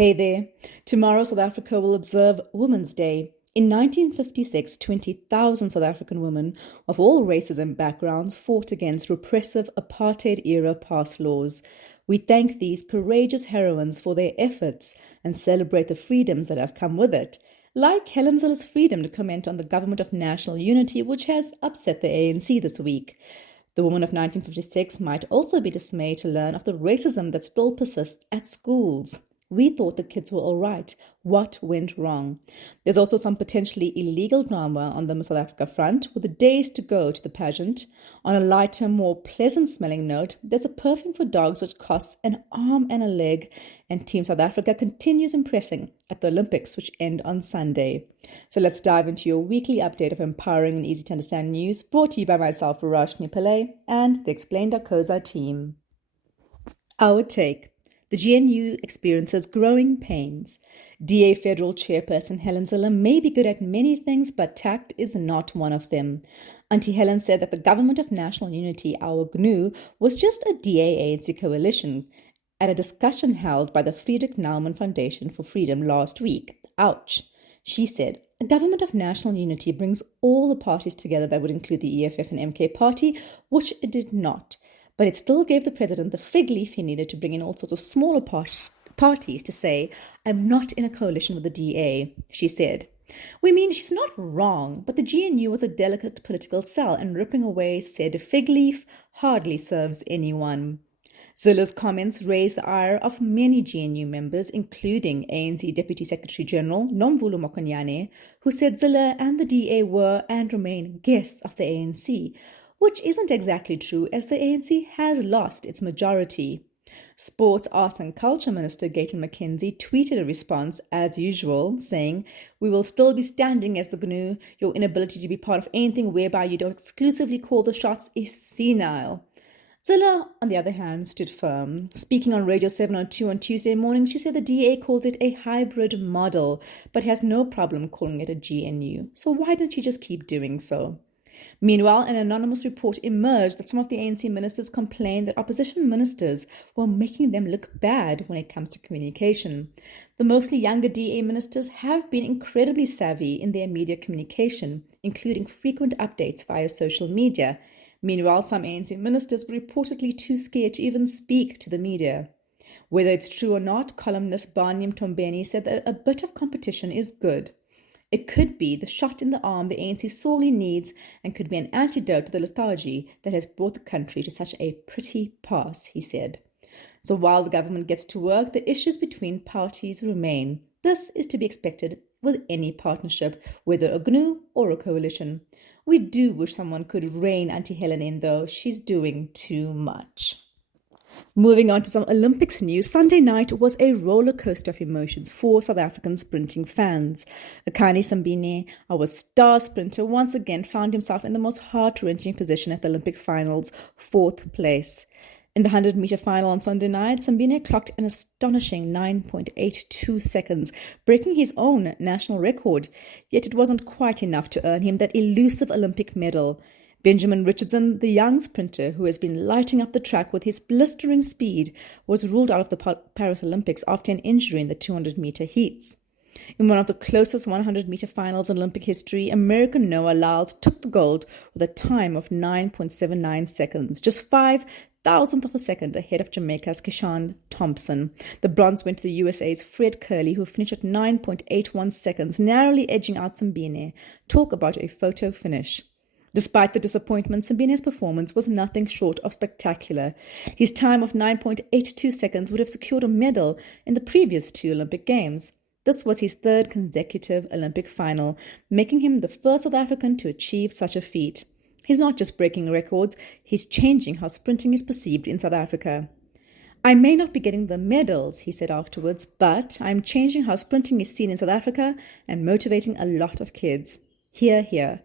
Hey there. Tomorrow, South Africa will observe Women's Day. In 1956, 20,000 South African women of all races and backgrounds fought against repressive apartheid-era past laws. We thank these courageous heroines for their efforts and celebrate the freedoms that have come with it, like Helen Zille's freedom to comment on the Government of National Unity, which has upset the ANC this week. The woman of 1956 might also be dismayed to learn of the racism that still persists at schools. We thought the kids were all right. What went wrong? There's also some potentially illegal drama on the Miss South Africa front, with the days to go to the pageant. On a lighter, more pleasant-smelling note, there's a perfume for dogs which costs an arm and a leg, and Team South Africa continues impressing at the Olympics, which end on Sunday. So let's dive into your weekly update of empowering and easy-to-understand news, brought to you by myself, Verashni Pillay, and the Explain.co.za team. Our take. The GNU experiences growing pains. DA Federal Chairperson Helen Zille may be good at many things, but tact is not one of them. Auntie Helen said that the Government of National Unity, our GNU, was just a DA-ANC coalition at a discussion held by the Friedrich Naumann Foundation for Freedom last week. Ouch. She said, a Government of National Unity brings all the parties together that would include the EFF and MK party, which it did not. But it still gave the president the fig leaf he needed to bring in all sorts of smaller parties to say, I'm not in a coalition with the DA, she said. We mean, she's not wrong, but the GNU was a delicate political cell, and ripping away said fig leaf hardly serves anyone. Zille's comments raised the ire of many GNU members, including ANC Deputy Secretary General Nomvula Mokonyane, who said Zille and the DA were and remain guests of the ANC, which isn't exactly true, as the ANC has lost its majority. Sports, Art and Culture Minister Gayton McKenzie tweeted a response, as usual, saying, we will still be standing as the GNU. Your inability to be part of anything whereby you don't exclusively call the shots is senile. Zille, on the other hand, stood firm. Speaking on Radio 702 on Tuesday morning, she said the DA calls it a hybrid model, but has no problem calling it a GNU. So why don't she just keep doing so? Meanwhile, an anonymous report emerged that some of the ANC ministers complained that opposition ministers were making them look bad when it comes to communication. The mostly younger DA ministers have been incredibly savvy in their media communication, including frequent updates via social media. Meanwhile, some ANC ministers were reportedly too scared to even speak to the media. Whether it's true or not, columnist Barney Mtombeni said that a bit of competition is good. It could be the shot in the arm the ANC sorely needs, and could be an antidote to the lethargy that has brought the country to such a pretty pass, he said. So while the government gets to work, the issues between parties remain. This is to be expected with any partnership, whether a GNU or a coalition. We do wish someone could rein Auntie Helen in, though. She's doing too much. Moving on to some Olympics news, Sunday night was a roller coaster of emotions for South African sprinting fans. Akani Simbine, our star sprinter, once again found himself in the most heart-wrenching position at the Olympic finals, 4th place. In the 100-meter final on Sunday night, Simbine clocked an astonishing 9.82 seconds, breaking his own national record. Yet it wasn't quite enough to earn him that elusive Olympic medal. Benjamin Richardson, the young sprinter who has been lighting up the track with his blistering speed, was ruled out of the Paris Olympics after an injury in the 200-meter heats. In one of the closest 100-meter finals in Olympic history, American Noah Lyles took the gold with a time of 9.79 seconds, just 5,000th of a second ahead of Jamaica's Keyshawn Thompson. The bronze went to the USA's Fred Curley, who finished at 9.81 seconds, narrowly edging out Simbine. Talk about a photo finish. Despite the disappointment, Simbine's performance was nothing short of spectacular. His time of 9.82 seconds would have secured a medal in the previous 2 Olympic Games. This was his 3rd consecutive Olympic final, making him the first South African to achieve such a feat. He's not just breaking records, he's changing how sprinting is perceived in South Africa. I may not be getting the medals, he said afterwards, but I'm changing how sprinting is seen in South Africa and motivating a lot of kids. Hear, hear.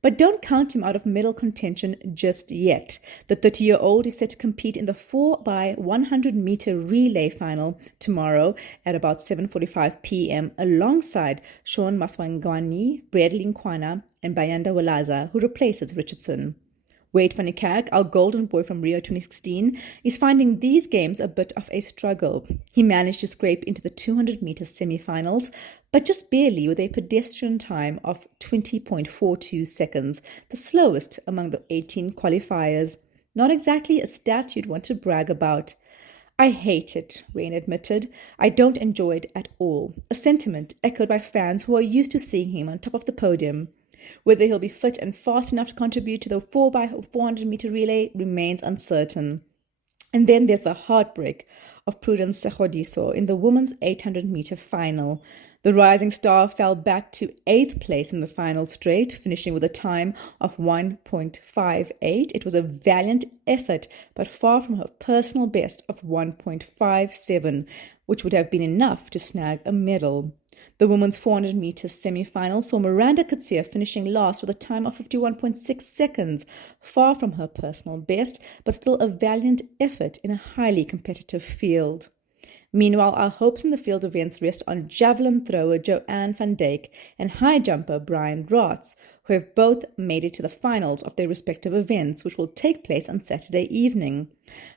But don't count him out of medal contention just yet. The 30-year-old is set to compete in the 4x100-meter relay final tomorrow at about 7:45 p.m. alongside Sean Maswangwani, Bradley Nkwana, and Bayanda Walaza, who replaces Richardson. Wade van Niekerk, our golden boy from Rio 2016, is finding these games a bit of a struggle. He managed to scrape into the 200-meter semi-finals, but just barely, with a pedestrian time of 20.42 seconds, the slowest among the 18 qualifiers. Not exactly a stat you'd want to brag about. "I hate it," Wayne admitted. "I don't enjoy it at all," a sentiment echoed by fans who are used to seeing him on top of the podium. Whether he'll be fit and fast enough to contribute to the 4x400-meter relay remains uncertain. And then there's the heartbreak of Prudence Segodiso in the women's 800-meter final. The rising star fell back to 8th place in the final straight, finishing with a time of 1.58. It was a valiant effort, but far from her personal best of 1.57, which would have been enough to snag a medal. The women's 400-meter semi-final saw Miranda Coetzee finishing last with a time of 51.6 seconds, far from her personal best, but still a valiant effort in a highly competitive field. Meanwhile, our hopes in the field events rest on javelin thrower Joanne van Dijk and high jumper Brian Rotz, who have both made it to the finals of their respective events, which will take place on Saturday evening.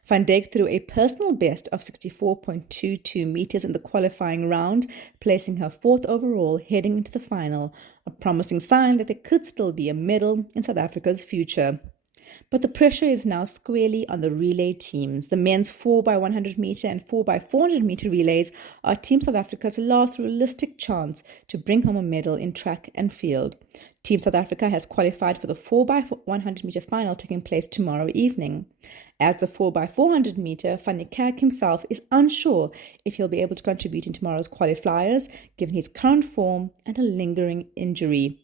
Van Dijk threw a personal best of 64.22 meters in the qualifying round, placing her 4th overall heading into the final, a promising sign that there could still be a medal in South Africa's future. But the pressure is now squarely on the relay teams. The men's 4x100 meter and 4x400 meter relays are Team South Africa's last realistic chance to bring home a medal in track and field. Team South Africa has qualified for the 4x100 meter final taking place tomorrow evening. As the 4x400 meter, Van Niekerk himself is unsure if he'll be able to contribute in tomorrow's qualifiers, given his current form and a lingering injury.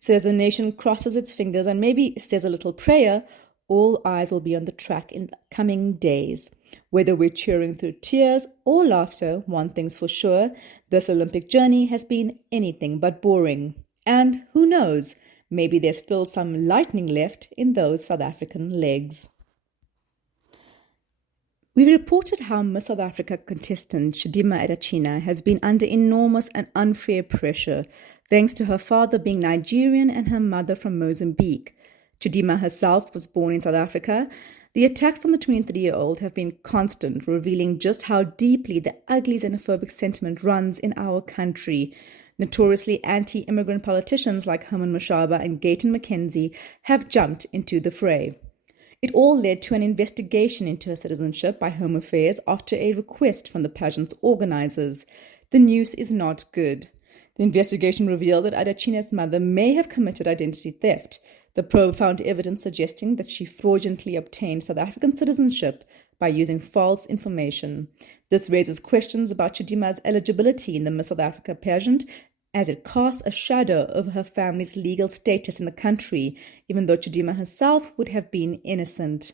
So as the nation crosses its fingers and maybe says a little prayer, all eyes will be on the track in the coming days. Whether we're cheering through tears or laughter, one thing's for sure, this Olympic journey has been anything but boring. And who knows, maybe there's still some lightning left in those South African legs. We've reported how Miss South Africa contestant Chidimma Adetshina has been under enormous and unfair pressure, thanks to her father being Nigerian and her mother from Mozambique. Chidimma herself was born in South Africa. The attacks on the 23-year-old have been constant, revealing just how deeply the ugly xenophobic sentiment runs in our country. Notoriously anti-immigrant politicians like Herman Mashaba and Gayton McKenzie have jumped into the fray. It all led to an investigation into her citizenship by Home Affairs after a request from the pageant's organizers. The news is not good. The investigation revealed that Adetshina's mother may have committed identity theft. The probe found evidence suggesting that she fraudulently obtained South African citizenship by using false information. This raises questions about Chidimma's eligibility in the Miss South Africa pageant, as it casts a shadow over her family's legal status in the country, even though Chidimma herself would have been innocent.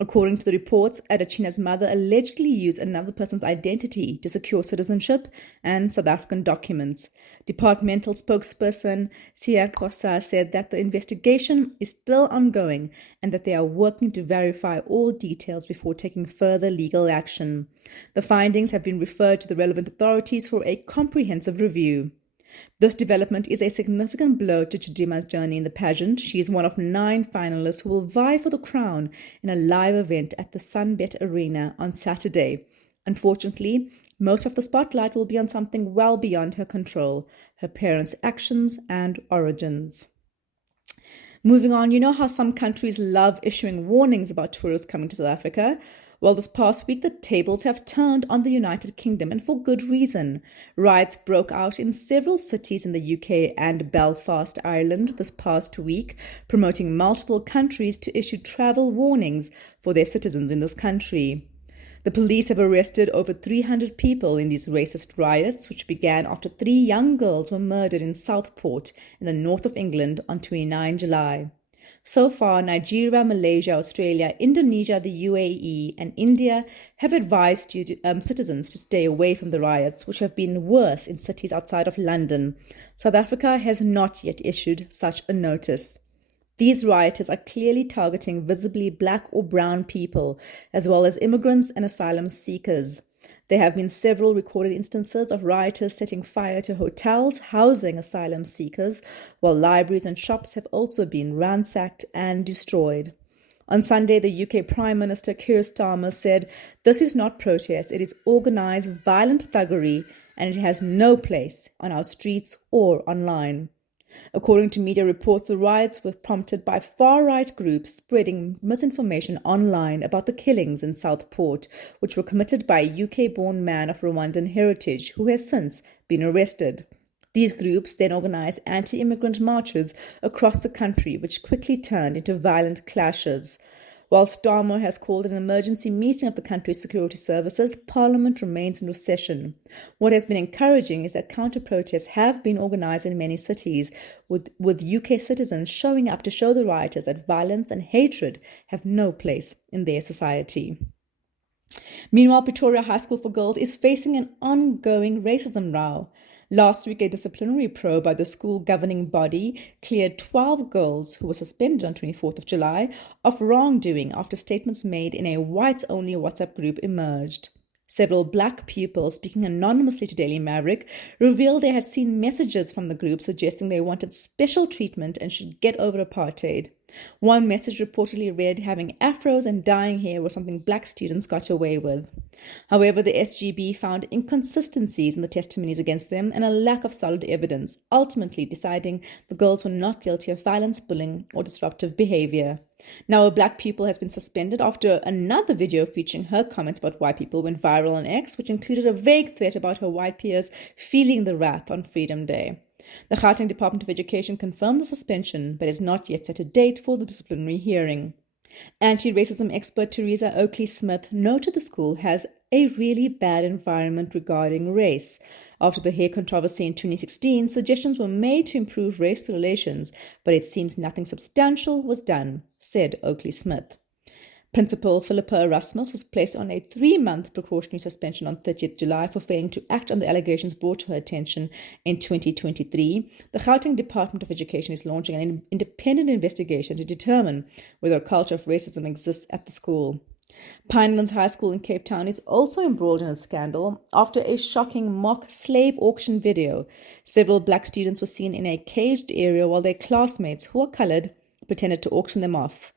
According to the reports, Adetshina's mother allegedly used another person's identity to secure citizenship and South African documents. Departmental spokesperson Siya Khosa said that the investigation is still ongoing and that they are working to verify all details before taking further legal action. The findings have been referred to the relevant authorities for a comprehensive review. This development is a significant blow to Chidimma's journey in the pageant. She is one of 9 finalists who will vie for the crown in a live event at the Sunbet Arena on Saturday. Unfortunately, most of the spotlight will be on something well beyond her control, her parents' actions and origins. Moving on, you know how some countries love issuing warnings about tourists coming to South Africa? Well, this past week, the tables have turned on the United Kingdom, and for good reason. Riots broke out in several cities in the UK and Belfast, Ireland this past week, promoting multiple countries to issue travel warnings for their citizens in this country. The police have arrested over 300 people in these racist riots, which began after 3 young girls were murdered in Southport in the north of England on 29 July. So far, Nigeria, Malaysia, Australia, Indonesia, the UAE, and India have advised citizens to stay away from the riots, which have been worse in cities outside of London. South Africa has not yet issued such a notice. These rioters are clearly targeting visibly black or brown people, as well as immigrants and asylum seekers. There have been several recorded instances of rioters setting fire to hotels housing asylum seekers, while libraries and shops have also been ransacked and destroyed. On Sunday, the UK Prime Minister Keir Starmer said, "This is not protest, it is organised violent thuggery and it has no place on our streets or online." According to media reports, the riots were prompted by far-right groups spreading misinformation online about the killings in Southport, which were committed by a UK-born man of Rwandan heritage who has since been arrested. These groups then organized anti-immigrant marches across the country, which quickly turned into violent clashes. While Starmer has called an emergency meeting of the country's security services, Parliament remains in recession. What has been encouraging is that counter-protests have been organized in many cities, with UK citizens showing up to show the rioters that violence and hatred have no place in their society. Meanwhile, Pretoria High School for Girls is facing an ongoing racism row. Last week, a disciplinary probe by the school governing body cleared 12 girls who were suspended on 24th of July of wrongdoing after statements made in a whites-only WhatsApp group emerged. Several black pupils speaking anonymously to Daily Maverick revealed they had seen messages from the group suggesting they wanted special treatment and should get over apartheid. One message reportedly read, "Having afros and dyeing hair was something black students got away with." However, the SGB found inconsistencies in the testimonies against them and a lack of solid evidence, ultimately deciding the girls were not guilty of violence, bullying, or disruptive behavior. Now, a black pupil has been suspended after another video featuring her comments about white people went viral on X, which included a vague threat about her white peers feeling the wrath on Freedom Day. The Gauteng Department of Education confirmed the suspension, but has not yet set a date for the disciplinary hearing. Anti-racism expert Teresa Oakley-Smith noted the school has a really bad environment regarding race. After the hair controversy in 2016, suggestions were made to improve race relations, but it seems nothing substantial was done, said Oakley-Smith. Principal Philippa Erasmus was placed on a 3-month precautionary suspension on 30th July for failing to act on the allegations brought to her attention in 2023. The Gauteng Department of Education is launching an independent investigation to determine whether a culture of racism exists at the school. Pinelands High School in Cape Town is also embroiled in a scandal after a shocking mock slave auction video. Several black students were seen in a caged area while their classmates, who are coloured, pretended to auction them off.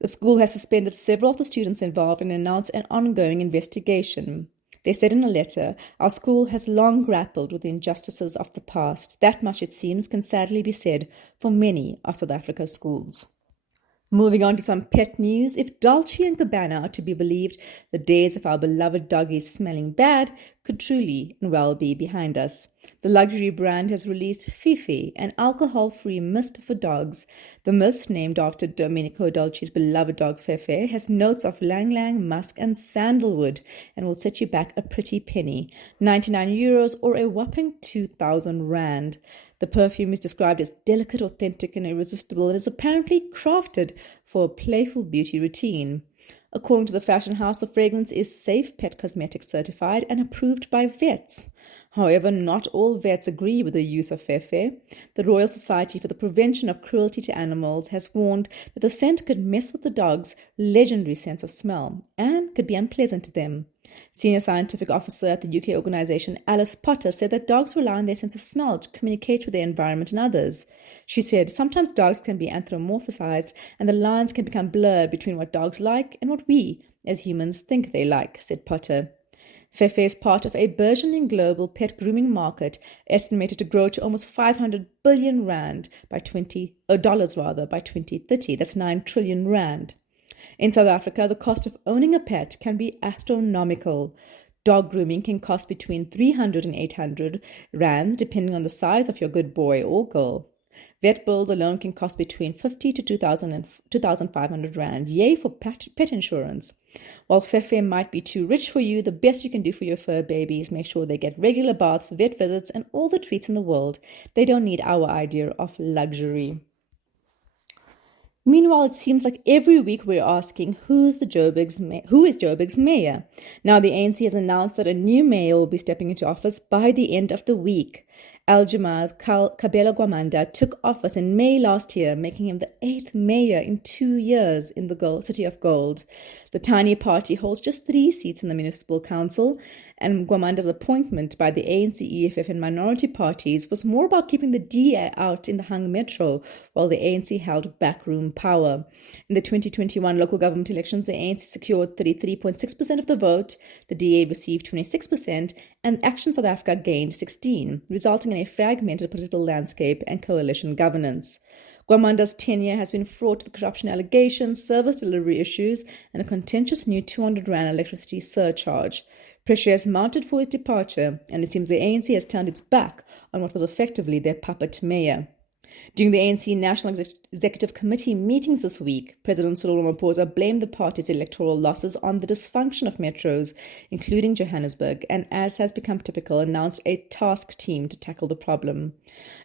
The school has suspended several of the students involved and announced an ongoing investigation. They said in a letter, "Our school has long grappled with the injustices of the past. That much, it seems, can sadly be said for many of South Africa's schools." Moving on to some pet news, if Dolce & Gabbana are to be believed, the days of our beloved doggies smelling bad could truly and well be behind us. The luxury brand has released Fifi, an alcohol-free mist for dogs. The mist, named after Domenico Dolce's beloved dog Fefe, has notes of ylang-ylang, musk and sandalwood and will set you back a pretty penny, €99 or a whopping 2,000 rand. The perfume is described as delicate, authentic and irresistible and is apparently crafted for a playful beauty routine. According to the fashion house, the fragrance is safe pet cosmetics certified and approved by vets. However, not all vets agree with the use of Fefe. The Royal Society for the Prevention of Cruelty to Animals has warned that the scent could mess with the dog's legendary sense of smell and could be unpleasant to them. Senior scientific officer at the UK organisation Alice Potter said that dogs rely on their sense of smell to communicate with their environment and others. She said, "Sometimes dogs can be anthropomorphized and the lines can become blurred between what dogs like and what we, as humans, think they like," said Potter. Fefe is part of a burgeoning global pet grooming market estimated to grow to almost 500 billion rand by dollars by 2030. That's 9 trillion rand. In South Africa, the cost of owning a pet can be astronomical. Dog grooming can cost between 300 and 800 rands, depending on the size of your good boy or girl. Vet bills alone can cost between 50 to 2,000 and 2,500 rand. Yay for pet insurance. While Fefe might be too rich for you, the best you can do for your fur baby is make sure they get regular baths, vet visits, and all the treats in the world. They don't need our idea of luxury. Meanwhile, it seems like every week we're asking, who is Joburg's mayor? Now, the ANC has announced that a new mayor will be stepping into office by the end of the week. Algemaz Kabelo Gwamanda took office in May last year, making him the 8th mayor in 2 years in the City of Gold. The tiny party holds just 3 seats in the municipal council, and Gwamanda's appointment by the ANC, EFF, and minority parties was more about keeping the DA out in the hung metro, while the ANC held backroom power. In the 2021 local government elections, the ANC secured 33.6% of the vote, the DA received 26%, and Action South Africa gained 16%, resulting in a fragmented political landscape and coalition governance. Gwamanda's tenure has been fraught with corruption allegations, service delivery issues, and a contentious new 200 rand electricity surcharge. Pressure has mounted for his departure, and it seems the ANC has turned its back on what was effectively their puppet mayor. During the ANC National Executive Committee meetings this week, President Cyril Ramaphosa blamed the party's electoral losses on the dysfunction of metros, including Johannesburg, and, as has become typical, announced a task team to tackle the problem.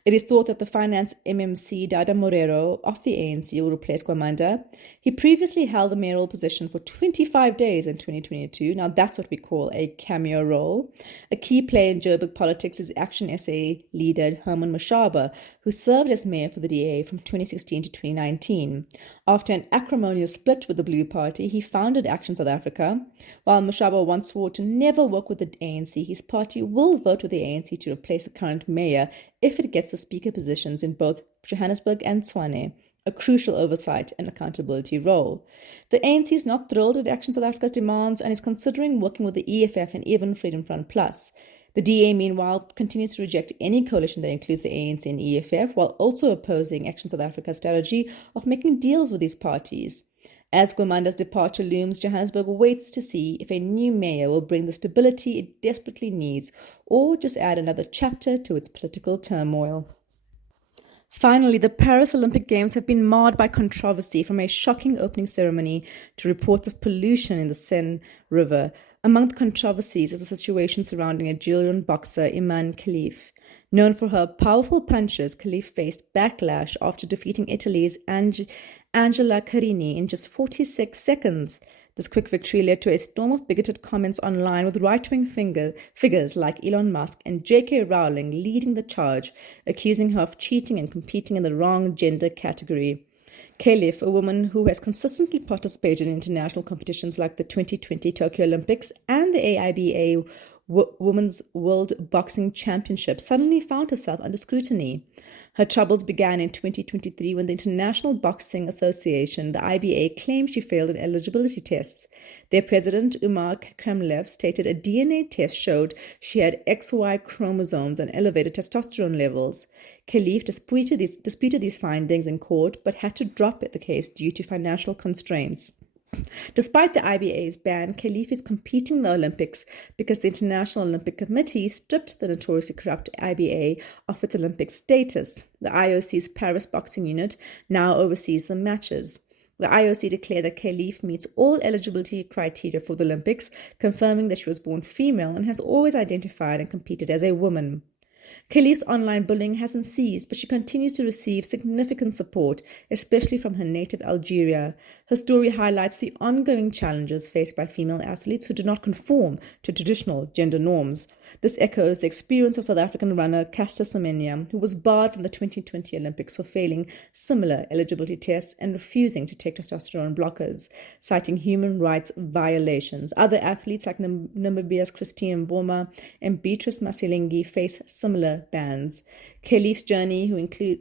It is thought that the finance MMC Dada Morero of the ANC will replace Gwamanda. He previously held the mayoral position for 25 days in 2022. Now that's what we call a cameo role. A key player in Joburg politics is Action SA leader Herman Mashaba, who served as mayor for the DA from 2016 to 2019. After an acrimonious split with the Blue Party, he founded Action South Africa. While Mashaba once swore to never work with the ANC, his party will vote with the ANC to replace the current mayor if it gets the speaker positions in both Johannesburg and Tshwane, a crucial oversight and accountability role. The ANC is not thrilled at Action South Africa's demands and is considering working with the EFF and even Freedom Front Plus. The DA, meanwhile, continues to reject any coalition that includes the ANC and EFF, while also opposing Action South Africa's strategy of making deals with these parties. As Gwamanda's departure looms, Johannesburg waits to see if a new mayor will bring the stability it desperately needs, or just add another chapter to its political turmoil. Finally, the Paris Olympic Games have been marred by controversy, from a shocking opening ceremony to reports of pollution in the Seine River. Among the controversies is the situation surrounding Algerian boxer Iman Khalif. Known for her powerful punches, Khalif faced backlash after defeating Italy's Angela Carini in just 46 seconds. This quick victory led to a storm of bigoted comments online, with right-wing figures like Elon Musk and J.K. Rowling leading the charge, accusing her of cheating and competing in the wrong gender category. Khalif, a woman who has consistently participated in international competitions like the 2020 Tokyo Olympics and the AIBA Women's World Boxing Championship, suddenly found herself under scrutiny. Her troubles began in 2023 when the International Boxing Association, the IBA, claimed she failed an eligibility test. Their president, Umar Kremlev, stated a DNA test showed she had XY chromosomes and elevated testosterone levels. Khalif disputed these findings in court, but had to drop the case due to financial constraints. Despite the IBA's ban, Khalif is competing in the Olympics because the International Olympic Committee stripped the notoriously corrupt IBA of its Olympic status. The IOC's Paris boxing unit now oversees the matches. The IOC declared that Khalif meets all eligibility criteria for the Olympics, confirming that she was born female and has always identified and competed as a woman. Khalif's online bullying hasn't ceased, but she continues to receive significant support, especially from her native Algeria. Her story highlights the ongoing challenges faced by female athletes who do not conform to traditional gender norms. This echoes the experience of South African runner Caster Semenya, who was barred from the 2020 Olympics for failing similar eligibility tests and refusing to take testosterone blockers, citing human rights violations. Other athletes like Namibia's Christine Mboma and Beatrice Masilingi face similar bans. Khalif's journey,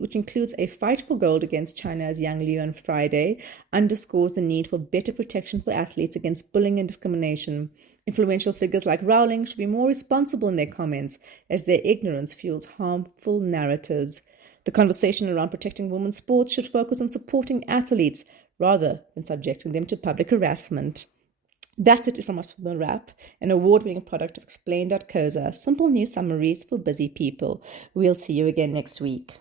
which includes a fight for gold against China's Yang Liu on Friday, underscores the need for better protection for athletes against bullying and discrimination. Influential figures like Rowling should be more responsible in their comments, as their ignorance fuels harmful narratives. The conversation around protecting women's sports should focus on supporting athletes rather than subjecting them to public harassment. That's it from us for The Wrap, an award-winning product of Explain.coza, simple news summaries for busy people. We'll see you again next week.